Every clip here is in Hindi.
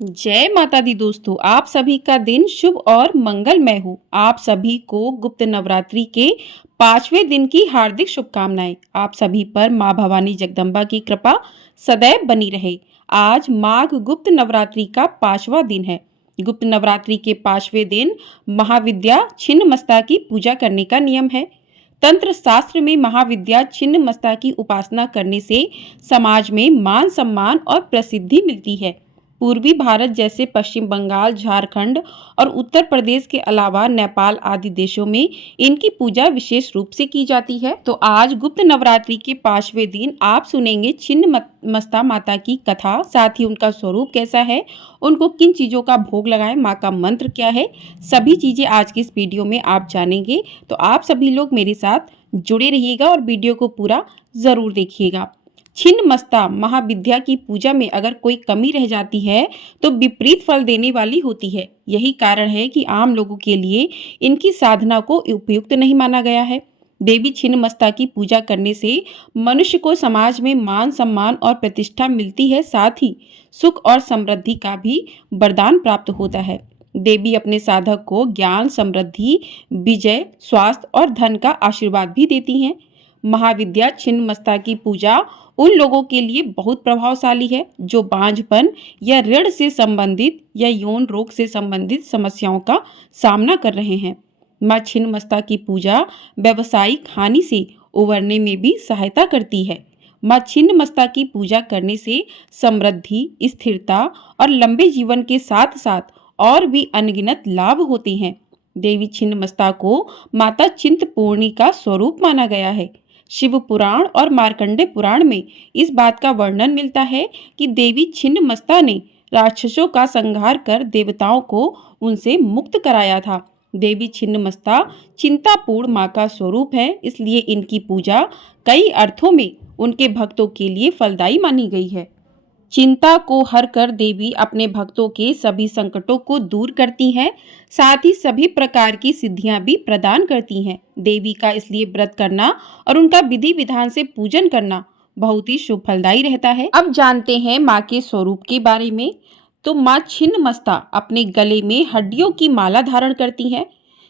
जय माता दी दोस्तों, आप सभी का दिन शुभ और मंगलमय हो। आप सभी को गुप्त नवरात्रि के 5वें दिन की हार्दिक शुभकामनाएं। आप सभी पर माँ भवानी जगदम्बा की कृपा सदैव बनी रहे। आज माघ गुप्त नवरात्रि का 5वां दिन है। गुप्त नवरात्रि के 5वें दिन महाविद्या छिन्नमस्ता की पूजा करने का नियम है। तंत्र शास्त्र में महाविद्या छिन्नमस्ता की उपासना करने से समाज में मान सम्मान और प्रसिद्धि मिलती है। पूर्वी भारत जैसे पश्चिम बंगाल, झारखंड और उत्तर प्रदेश के अलावा नेपाल आदि देशों में इनकी पूजा विशेष रूप से की जाती है। तो आज गुप्त नवरात्रि के 5वें दिन आप सुनेंगे छिन्नमस्ता माता की कथा, साथ ही उनका स्वरूप कैसा है, उनको किन चीज़ों का भोग लगाएं, माँ का मंत्र क्या है, सभी चीज़ें आज की इस वीडियो में आप जानेंगे। तो आप सभी लोग मेरे साथ जुड़े रहिएगा और वीडियो को पूरा ज़रूर देखिएगा। छिन्नमस्ता महाविद्या की पूजा में अगर कोई कमी रह जाती है तो विपरीत फल देने वाली होती है। यही कारण है कि आम लोगों के लिए इनकी साधना को उपयुक्त नहीं माना गया है। देवी छिन्नमस्ता की पूजा करने से मनुष्य को समाज में मान सम्मान और प्रतिष्ठा मिलती है, साथ ही सुख और समृद्धि का भी वरदान प्राप्त होता है। देवी अपने साधक को ज्ञान, समृद्धि, विजय, स्वास्थ्य और धन का आशीर्वाद भी देती हैं। महाविद्या छिन्नमस्ता की पूजा उन लोगों के लिए बहुत प्रभावशाली है जो बांझपन या ऋण से संबंधित या यौन रोग से संबंधित समस्याओं का सामना कर रहे हैं। माँ छिन्नमस्ता की पूजा व्यावसायिक हानि से उबरने में भी सहायता करती है। माँ छिन्नमस्ता की पूजा करने से समृद्धि, स्थिरता और लंबे जीवन के साथ साथ और भी अनगिनत लाभ होते हैं। देवी छिन्नमस्ता को माता चिंतपूर्णी का स्वरूप माना गया है। शिव पुराण और मार्कंडे पुराण में इस बात का वर्णन मिलता है कि देवी छिन्नमस्ता ने राक्षसों का संहार कर देवताओं को उनसे मुक्त कराया था। देवी छिन्नमस्ता चिंतापूर्ण माँ का स्वरूप है, इसलिए इनकी पूजा कई अर्थों में उनके भक्तों के लिए फलदायी मानी गई है। चिंता को हर कर देवी अपने भक्तों के सभी संकटों को दूर करती हैं, साथ ही सभी प्रकार की सिद्धियां भी प्रदान करती हैं। देवी का इसलिए व्रत करना और उनका विधि विधान से पूजन करना बहुत ही शुभ फलदायी रहता है। अब जानते हैं माँ के स्वरूप के बारे में। तो माँ छिन्नमस्ता अपने गले में हड्डियों की माला धारण करती हैं।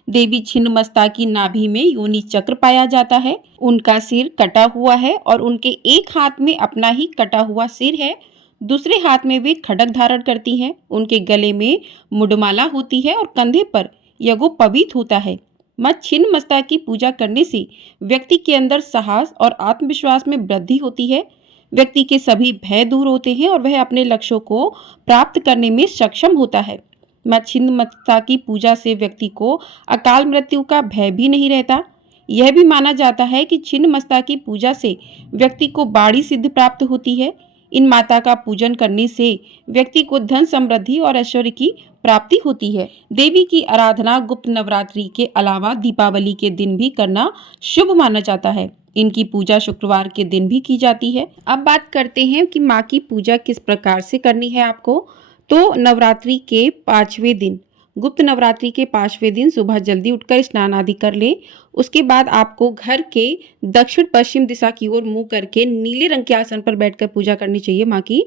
देवी छिन्नमस्ता की नाभि में योनि चक्र पाया जाता है। उनका सिर कटा हुआ है और उनके एक हाथ में अपना ही कटा हुआ सिर है, दूसरे हाथ में वे खड्ग धारण करती हैं। उनके गले में मुंडमाला होती है और कंधे पर यज्ञोपवीत होता है। माँ छिन्नमस्ता की पूजा करने से व्यक्ति के अंदर साहस और आत्मविश्वास में वृद्धि होती है। व्यक्ति के सभी भय दूर होते हैं और वह अपने लक्ष्यों को प्राप्त करने में सक्षम होता है। माँ छिन्नमस्ता की पूजा से व्यक्ति को अकाल मृत्यु का भय भी नहीं रहता। यह भी माना जाता है कि छिन्नमस्ता की पूजा से व्यक्ति को बाड़ी सिद्धि प्राप्त होती है। इन माता का पूजन करने से व्यक्ति को धन, समृद्धि और ऐश्वर्य की प्राप्ति होती है। देवी की आराधना गुप्त नवरात्रि के अलावा दीपावली के दिन भी करना शुभ माना जाता है। इनकी पूजा शुक्रवार के दिन भी की जाती है। अब बात करते हैं कि माँ की पूजा किस प्रकार से करनी है आपको। तो नवरात्रि के 5वें दिन, गुप्त नवरात्रि के 5वें दिन सुबह जल्दी उठकर स्नान आदि कर ले। उसके बाद आपको घर के दक्षिण पश्चिम दिशा की ओर मुंह करके नीले रंग के आसन पर बैठकर पूजा करनी चाहिए माँ की।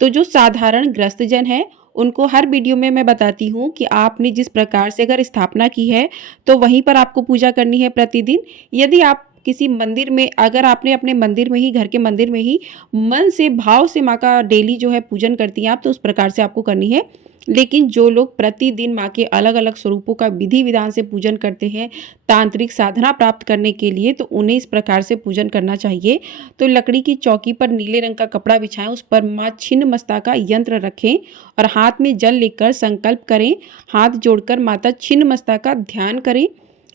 तो जो साधारण गृहस्थ जन है उनको हर वीडियो में मैं बताती हूँ कि आपने जिस प्रकार से अगर स्थापना की है तो वहीं पर आपको पूजा करनी है प्रतिदिन। यदि आप किसी मंदिर में, अगर आपने अपने मंदिर में ही, घर के मंदिर में ही मन से भाव से माँ का डेली जो है पूजन करती हैं आप, तो उस प्रकार से आपको करनी है। लेकिन जो लोग प्रतिदिन माँ के अलग अलग स्वरूपों का विधि विधान से पूजन करते हैं तांत्रिक साधना प्राप्त करने के लिए, तो उन्हें इस प्रकार से पूजन करना चाहिए। तो लकड़ी की चौकी पर नीले रंग का कपड़ा बिछाएं, उस पर माँ छिन्नमस्ता का यंत्र रखें और हाथ में जल लेकर संकल्प करें। हाथ जोड़कर माता छिन्नमस्ता का ध्यान करें।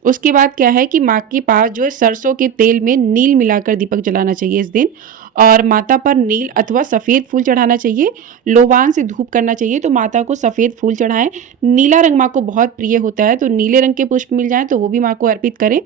उसके बाद क्या है कि माँ के पास जो है सरसों के तेल में नील मिलाकर दीपक जलाना चाहिए इस दिन, और माता पर नील अथवा सफ़ेद फूल चढ़ाना चाहिए। लोबान से धूप करना चाहिए। तो माता को सफ़ेद फूल चढ़ाएं। नीला रंग माँ को बहुत प्रिय होता है, तो नीले रंग के पुष्प मिल जाएं तो वो भी माँ को अर्पित करें।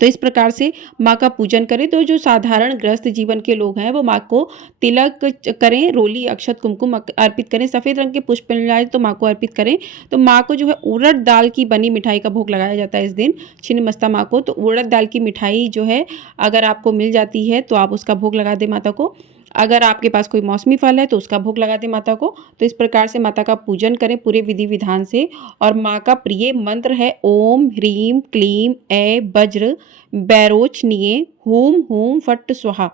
तो इस प्रकार से माँ का पूजन करें। तो जो साधारण गृहस्थ जीवन के लोग हैं वो माँ को तिलक करें, रोली, अक्षत, कुमकुम अर्पित करें। सफ़ेद रंग के पुष्प मिल जाए तो माँ को अर्पित करें। तो माँ को जो है उड़द दाल की बनी मिठाई का भोग लगाया जाता है इस दिन छिन्नमस्ता माँ को। तो उड़द दाल की मिठाई जो है अगर आपको मिल जाती है तो आप उसका भोग लगा दें माता को। अगर आपके पास कोई मौसमी फल है तो उसका भोग लगा दें माता को। तो इस प्रकार से माता का पूजन करें पूरे विधि विधान से। और माँ का प्रिय मंत्र है ओम ह्रीम क्लीम ऐ वज्र बैरोचनीय हूम हूम फट स्वाहा।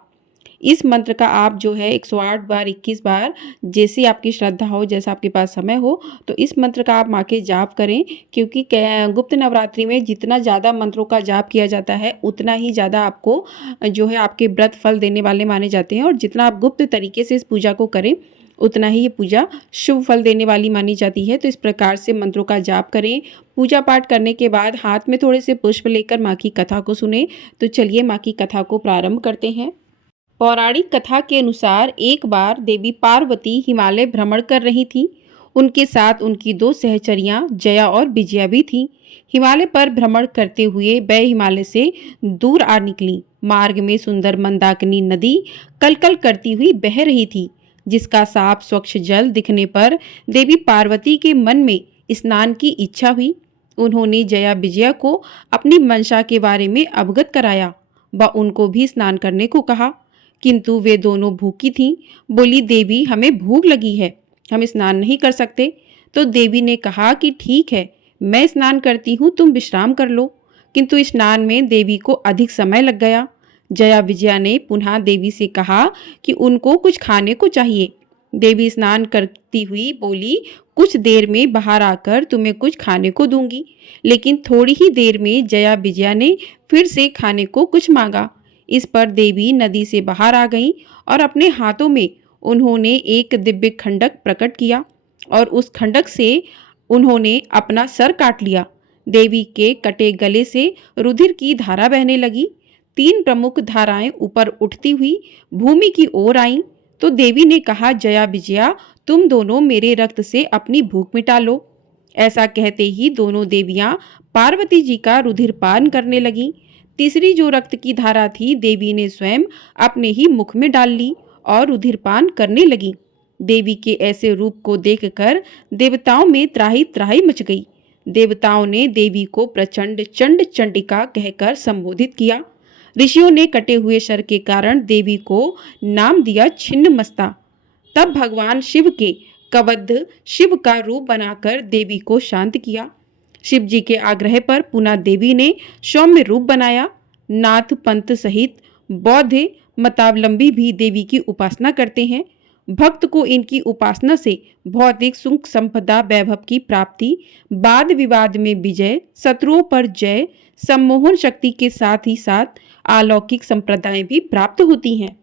इस मंत्र का आप जो है 108 बार 21 बार जैसी आपकी श्रद्धा हो, जैसा आपके पास समय हो, तो इस मंत्र का आप माँ के जाप करें। क्योंकि गुप्त नवरात्रि में जितना ज़्यादा मंत्रों का जाप किया जाता है उतना ही ज़्यादा आपको जो है आपके व्रत फल देने वाले माने जाते हैं। और जितना आप गुप्त तरीके से इस पूजा को करें उतना ही ये पूजा शुभ फल देने वाली मानी जाती है। तो इस प्रकार से मंत्रों का जाप करें। पूजा पाठ करने के बाद हाथ में थोड़े से पुष्प लेकर माँ की कथा को सुने। तो चलिए माँ की कथा को प्रारंभ करते हैं। पौराणिक कथा के अनुसार एक बार देवी पार्वती हिमालय भ्रमण कर रही थीं। उनके साथ उनकी दो सहचरियां जया और विजया भी थीं। हिमालय पर भ्रमण करते हुए वे हिमालय से दूर आ निकली। मार्ग में सुंदर मंदाकिनी नदी कलकल करती हुई बह रही थी, जिसका साफ स्वच्छ जल दिखने पर देवी पार्वती के मन में स्नान की इच्छा हुई। उन्होंने जया विजया को अपनी मंशा के बारे में अवगत कराया व उनको भी स्नान करने को कहा, किंतु वे दोनों भूखी थीं। बोली, देवी हमें भूख लगी है, हम स्नान नहीं कर सकते। तो देवी ने कहा कि ठीक है, मैं स्नान करती हूँ, तुम विश्राम कर लो। किंतु स्नान में देवी को अधिक समय लग गया। जया विजया ने पुनः देवी से कहा कि उनको कुछ खाने को चाहिए। देवी स्नान करती हुई बोली, कुछ देर में बाहर आकर तुम्हें कुछ खाने को दूंगी। लेकिन थोड़ी ही देर में जया विजया ने फिर से खाने को कुछ मांगा। इस पर देवी नदी से बाहर आ गईं और अपने हाथों में उन्होंने एक दिव्य खंडक प्रकट किया और उस खंडक से उन्होंने अपना सर काट लिया। देवी के कटे गले से रुधिर की धारा बहने लगी। 3 प्रमुख धाराएं ऊपर उठती हुई भूमि की ओर आईं। तो देवी ने कहा, जया विजया तुम दोनों मेरे रक्त से अपनी भूख मिटा लो। ऐसा कहते ही दोनों देवियां पार्वती जी का रुधिर पान करने लगीं। तीसरी जो रक्त की धारा थी देवी ने स्वयं अपने ही मुख में डाल ली और रुधिरपान करने लगी। देवी के ऐसे रूप को देखकर देवताओं में त्राही त्राही मच गई। देवताओं ने देवी को प्रचंड चंड चंडिका कहकर संबोधित किया। ऋषियों ने कटे हुए सर के कारण देवी को नाम दिया छिन्नमस्ता। तब भगवान शिव के कबद्ध शिव का रूप बनाकर देवी को शांत किया। शिव जी के आग्रह पर पुनः देवी ने सौम्य रूप बनाया। नाथ पंथ सहित बौद्ध मतावलंबी भी देवी की उपासना करते हैं। भक्त को इनकी उपासना से भौतिक सुख संपदा वैभव की प्राप्ति, वाद विवाद में विजय, शत्रुओं पर जय, सम्मोहन शक्ति के साथ ही साथ अलौकिक संप्रदाय भी प्राप्त होती हैं।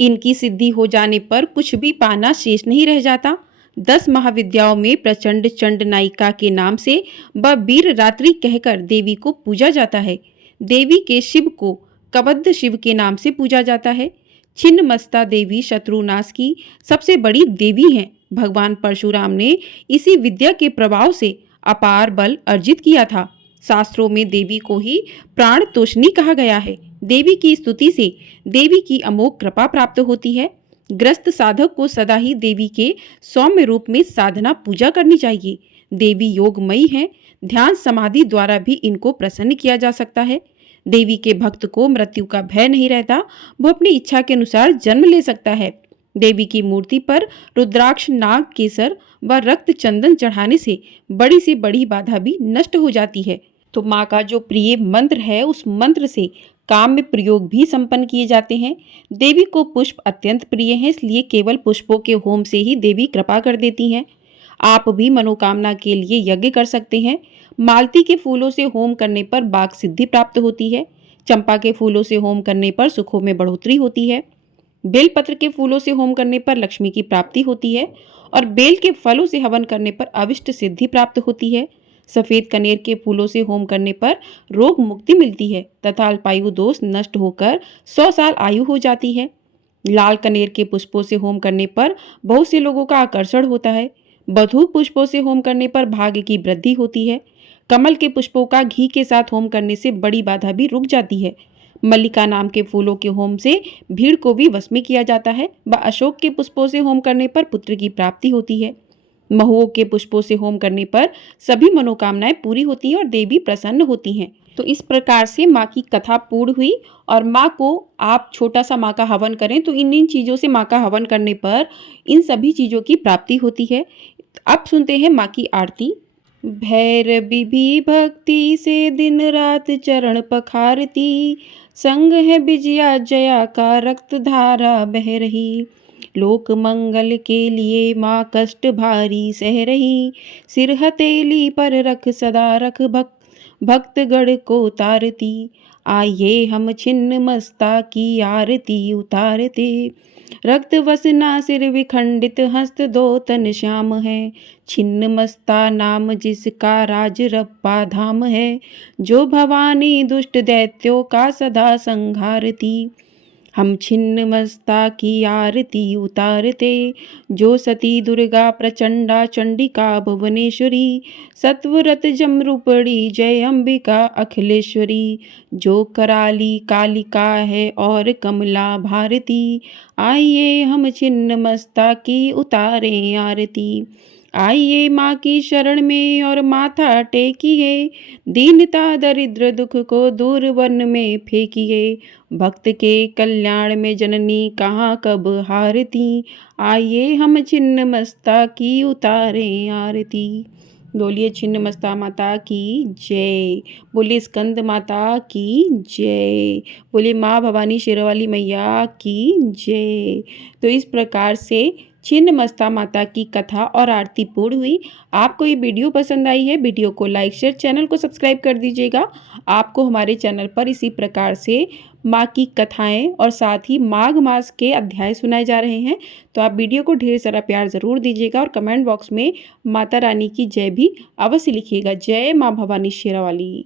इनकी सिद्धि हो जाने पर कुछ भी पाना शेष नहीं रह जाता। 10 महाविद्याओं में प्रचंड चंड नायिका के नाम से व वीर रात्रि कहकर देवी को पूजा जाता है। देवी के शिव को कबद्ध शिव के नाम से पूजा जाता है। छिन्नमस्ता देवी शत्रुनाश की सबसे बड़ी देवी हैं। भगवान परशुराम ने इसी विद्या के प्रभाव से अपार बल अर्जित किया था। शास्त्रों में देवी को ही प्राण तोषणी कहा गया है। देवी की स्तुति से देवी की अमोघ कृपा प्राप्त होती है। ग्रस्त साधक को सदा ही देवी के सौम्य रूप में साधना पूजा करनी चाहिए। देवी योगमयी हैं। ध्यान समाधि द्वारा भी इनको प्रसन्न किया जा सकता है। देवी के भक्त को मृत्यु का भय नहीं रहता, वो अपनी इच्छा के अनुसार जन्म ले सकता है। देवी की मूर्ति पर रुद्राक्ष, नाग केसर व रक्त चंदन चढ़ाने से बड़ी से बड़ी बाधा भी नष्ट हो जाती है। तो माँ का जो प्रिय मंत्र है उस मंत्र से काम में प्रयोग भी संपन्न किए जाते हैं। देवी को पुष्प अत्यंत प्रिय हैं, इसलिए केवल पुष्पों के होम से ही देवी कृपा कर देती हैं। आप भी मनोकामना के लिए यज्ञ कर सकते हैं। मालती के फूलों से होम करने पर वाक सिद्धि प्राप्त होती है। चंपा के फूलों से होम करने पर सुखों में बढ़ोतरी होती है। बेलपत्र के फूलों से होम करने पर लक्ष्मी की प्राप्ति होती है और बेल के फलों से हवन करने पर अविष्ट सिद्धि प्राप्त होती है। सफेद कनेर के फूलों से होम करने पर रोग मुक्ति मिलती है तथा अल्पायु दोष नष्ट होकर 100 साल आयु हो जाती है। लाल कनेर के पुष्पों से होम करने पर बहुत से लोगों का आकर्षण होता है। बधू पुष्पों से होम करने पर भाग्य की वृद्धि होती है। कमल के पुष्पों का घी के साथ होम करने से बड़ी बाधा भी रुक जाती है। मल्लिका नाम के फूलों के होम से भीड़ को भी वश में किया जाता है व अशोक के पुष्पों से होम करने पर पुत्र की प्राप्ति होती है। महुओं के पुष्पों से होम करने पर सभी मनोकामनाएं पूरी होती हैं और देवी प्रसन्न होती हैं। तो इस प्रकार से माँ की कथा पूर्ण हुई और माँ को आप छोटा सा माँ का हवन करें तो इन चीज़ों से माँ का हवन करने पर इन सभी चीज़ों की प्राप्ति होती है। अब सुनते हैं माँ की आरती। भैरवी भी भक्ति से दिन रात चरण पखारती, संग है विजया जया का रक्त धारा बह रही। लोक मंगल के लिए माँ कष्ट भारी सह रही, सिर हथेली पर रख सदा रख भक्तगण को तारती। आइए हम छिन्न मस्ता की आरती उतारते, रक्त वसना सिर विखंडित हस्त दो तन श्याम है। छिन्न मस्ता नाम जिसका राज रप्पा धाम है, जो भवानी दुष्ट दैत्यों का सदा संहारती। हम छिन्न मस्ता की आरती उतारते, जो सती दुर्गा प्रचंडा चंडिका भुवनेश्वरी, सत्वरत जमरूपड़ी जय अंबिका अखिलेश्वरी, जो कराली कालिका है और कमला भारती। आइए हम छिन्न मस्ता की उतारें आरती। आइए माँ की शरण में और माथा टेकिए, दीनता दरिद्र दुख को दूर वन में फेंकिए। भक्त के कल्याण में जननी कहाँ कब हारती, आइए हम छिन्न मस्ता की उतारें आरती। बोलिए छिन्न मस्ता माता की जय। बोलिए स्कंद माता की जय। बोलिए माँ भवानी शेरावाली मैया की जय। तो इस प्रकार से छिन्न मस्ता माता की कथा और आरती पूर्ण हुई। आपको ये वीडियो पसंद आई है, वीडियो को लाइक शेयर, चैनल को सब्सक्राइब कर दीजिएगा। आपको हमारे चैनल पर इसी प्रकार से माँ की कथाएं और साथ ही माघ मास के अध्याय सुनाए जा रहे हैं। तो आप वीडियो को ढेर सारा प्यार ज़रूर दीजिएगा और कमेंट बॉक्स में माता रानी की जय भी अवश्य लिखिएगा। जय माँ भवानी शेरावाली।